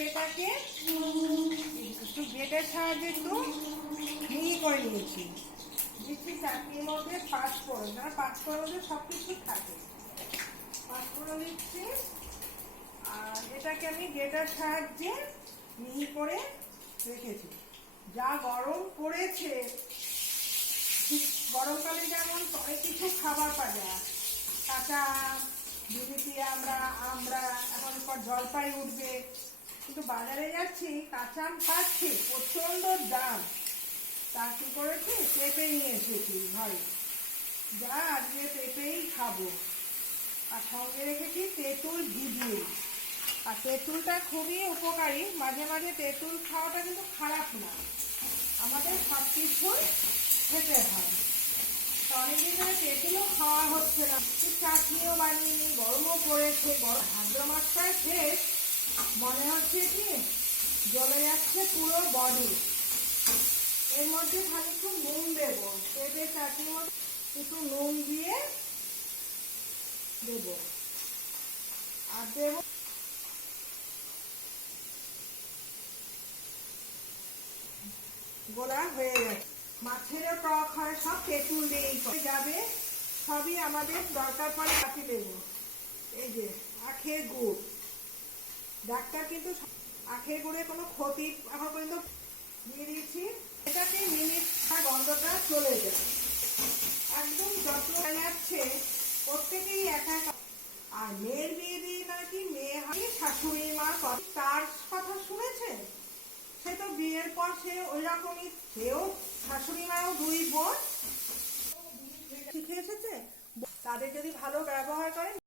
পেঁপেটাকে একটু গেটের সাহায্যে একটু মিহি করে নিয়েছি। দিচ্ছি চাটনির মধ্যে পাঁচফোড়ন কারণ পাঁচফোড়ন মধ্যে সব কিছু থাকে। পাঁচফোড়ন দিচ্ছি, আর এটাকে আমি গেটার সাহায্যে মিহি করে রেখেছি। যা গরম পড়েছে গরমকালে যেমন অনেক কিছু খাবার পাওয়া যায়, কাঁচা বিলিতি আমরা আমরা এখন জলপাই উঠবে কিন্তু বাজারে যাচ্ছি, কাঁচা আম পাচ্ছি প্রচণ্ড দাম। তা কি করেছি? পেঁপে নিয়ে এসেছি ঘরে যা, আজকে পেঁপেই খাব। আর সঙ্গে রেখেছি তেঁতুল ভিজিয়ে। আর তেঁতুলটা খুবই উপকারী। মাঝে মাঝে তেঁতুল খাওয়াটা কিন্তু খারাপ না। আমাদের সব কিছুই খেতে হয়। তো অনেকদিন ধরে তেঁতুলও খাওয়া হচ্ছে না। চাটনিও বানিয়ে গরমও পড়েছে, গরম ভাদ্র মাসটায় শেষ। মনে হচ্ছে কি? জ্বলে যাচ্ছে পুরো বডি এর মধ্যে খালি একটু নুন দেবো। পেঁপে চাটনির মধ্যে একটু নুন দিয়ে দেবো। আর দেবো গোলা হয়ে গেছে। মাছেরও টক হয়, সব তেঁতুল দিয়েই যাবে, সবই আমাদের দরকার পড়ে কাটি দেব। এই যে, আখের গুড়। ডাক্তার কিন্তু আখের গুড়ে কোনো ক্ষতি এখন পর্যন্ত দিয়ে দিয়েছি। এটাকে মিনিট গন্ধটা চলে যায়। একদম যত্ন যাচ্ছে। প্রত্যেকেই একা আর মেয়ের বিয়ে দিয়ে নাকি মেয়ে হয় শাশুড়ি মা তার কথা শুনেছে সে তো বিয়ের পর সে ওই রকমই। সেও শাশুড়ি মাও দুই বোন। শিখে এসেছে? তাদের যদি ভালো ব্যবহার